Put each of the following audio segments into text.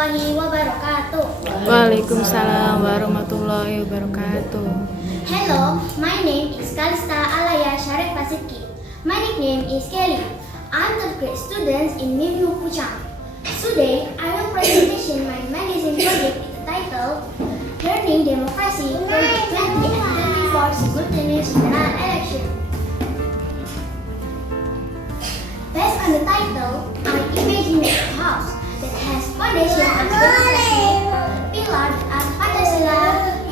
warahmatullahi wabarakatuh. Waalaikumsalam warahmatullahi wabarakatuh. Hello, my name is Kalista Alaya Sharif Pasidki. My nickname is Kelly. I'm the grade student in Mimnu Puchang. Today, I will presentation my magazine project with the title Learning Democracy for the 20 and 24 simultaneous general election. Based on the title, I imagine a house that has foundation as democracy, pillars as Pancasila,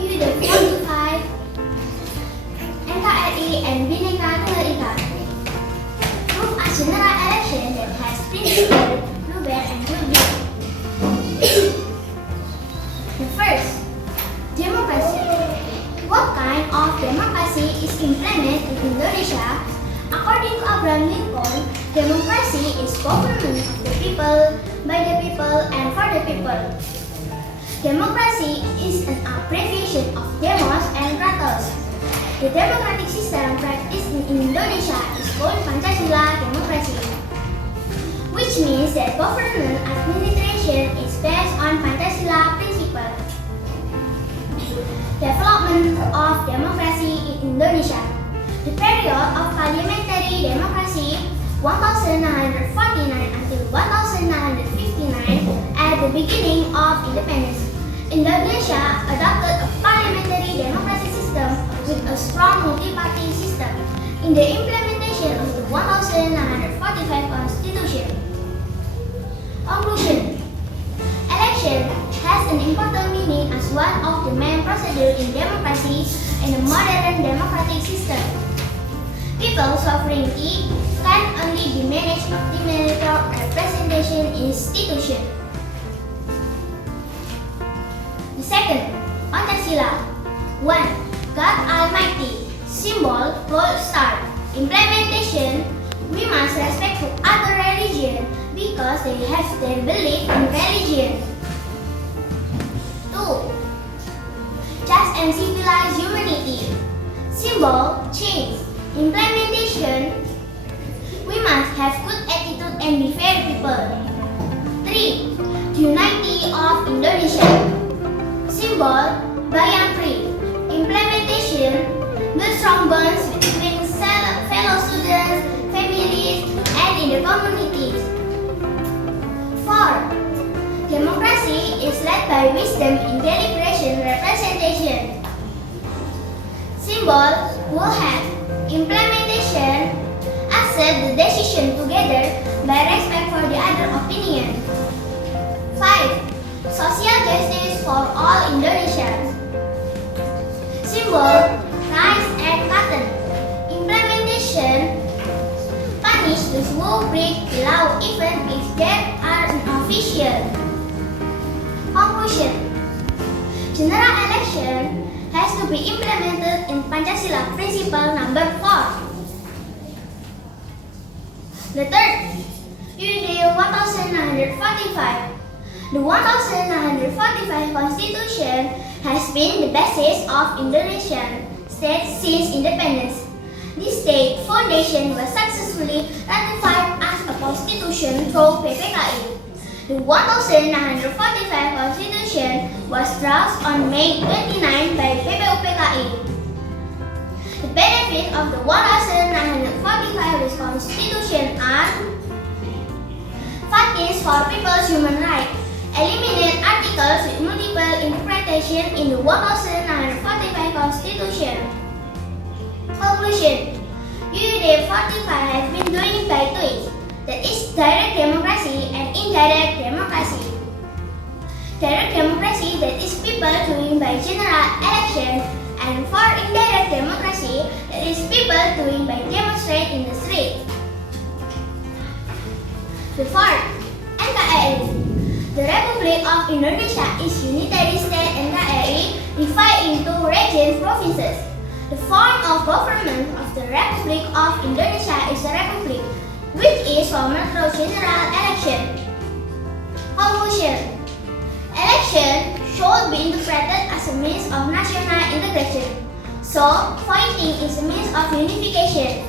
UUD 45, NKRI, and Bhinneka Tunggal Ika. Proof a general election that has principle, bluebird, and bluebird. The first, democracy. What kind of democracy is implemented in Indonesia? According to Abraham Lincoln, democracy is government of the people, by the people, and for the people. Democracy is an abbreviation of demos and kratos. The democratic system practiced in Indonesia is called Pancasila democracy, which means that government administration is based on Pancasila principle. Development of democracy in Indonesia. The period of parliamentary democracy 1949 until 1959 at the beginning of independence. Indonesia adopted a parliamentary democracy system with a strong multi-party system in the implementation of the 1945 Constitution. Conclusion. Election has an important meaning as one of the main procedures in democracy and a modern democratic system. People's sovereignty can only be managed optimally through representation institution. The second, Pancasila. 1. God Almighty. Symbol, gold star. Implementation. We must respect for other religion because they have their belief in religion. 2. Just and civilized humanity. Symbol, change. Implementation. We must have good attitude and be fair people. 3. Unity of Indonesia. Symbol, Bayang Free. Implementation. Build strong bonds between fellow students, families, and in the communities. 4. Democracy is led by wisdom in deliberation representation. Symbol, bullhead. Implementation. Accept the decision together by respect for the other opinion. 5. Social justice for all Indonesians. Symbol, rice and cotton. Implementation. Punish those who break the law even if they are unofficial. Conclusion. General election has to be implemented in Pancasila principle number 4. The third, UUD 1945. The 1945 Constitution has been the basis of Indonesian state since independence. This state foundation was successfully ratified as a constitution through PPKI. The 1945 Constitution was drafted on May 29 by PPUPKI. The benefits of the 1945 Constitution are fighting for people's human rights, eliminate articles with multiple interpretation in the 1945 Constitution. Conclusion. UUD 45 has been doing by twins. That is direct democracy and indirect democracy. Direct democracy, that is people doing by general election, and for indirect democracy, that is people doing by demonstrate in the street. The fourth, NKRI. The Republic of Indonesia is unitary state NKRI divided into regions, provinces. The form of government of the Republic of Indonesia is a republic, which is formed through general election. Conclusion. Election should be interpreted as a means of national integration. So, voting is a means of unification.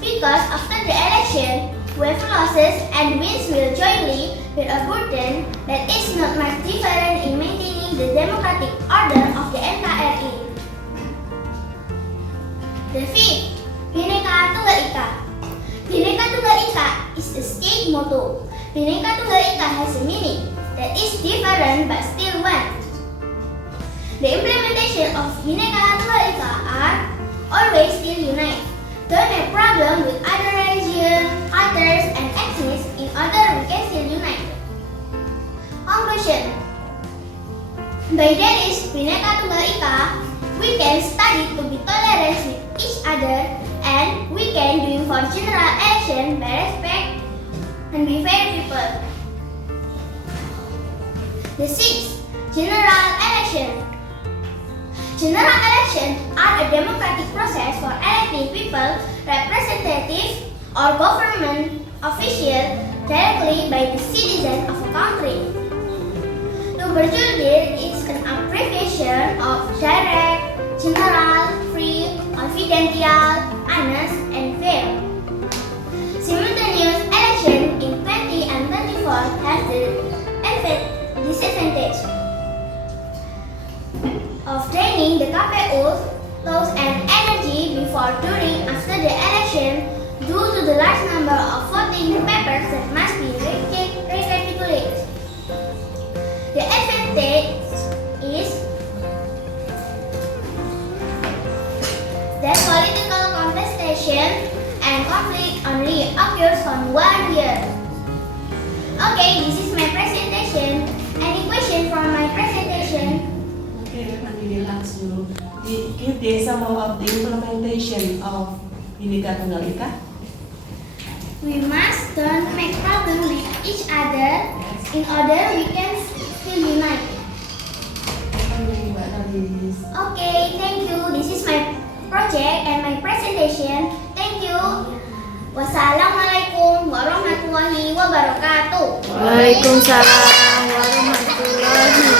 Because after the election, whoever loses and wins will jointly bear a burden that is not the democratic order of the NKRI. The fifth, Bhinneka Tunggal Ika. Bhinneka Tunggal Ika is a state motto. Bhinneka Tunggal Ika has a meaning that is different but still one. The implementation of Bhinneka Tunggal Ika are always still unite. Don't have problem with other religion, cultures, and ethnics in order we can still unite. Conclusion. By that is Bhinneka Tunggal Ika, we can study to be tolerant with each other and we can doing for general election by respect and be fair people. The sixth, general election. General elections are a democratic process for electing people, representatives, or government officials directly by the citizens of a country. To berjuldir is an abbreviation of direct, general, free, confidential, honest, and fair. Simultaneous election in 20 and 24 has the disadvantage of draining the KPU's laws and energy before, during, after the election due to the large number of voting papers that must be recapitulated. The advantage is that political contestation and conflict only occurs on 1 year. Okay, this is my presentation. Any question from my presentation? Okay, we will ask you, give the summary of the implementation of Bhinneka Tunggal Ika. We must don't make problem with each other in order we can still unite. Okay, thank you. This is my project and my presentation. Thank you. Wassalamualaikum warahmatullahi wabarakatuh. Waalaikumsalam warahmatullahi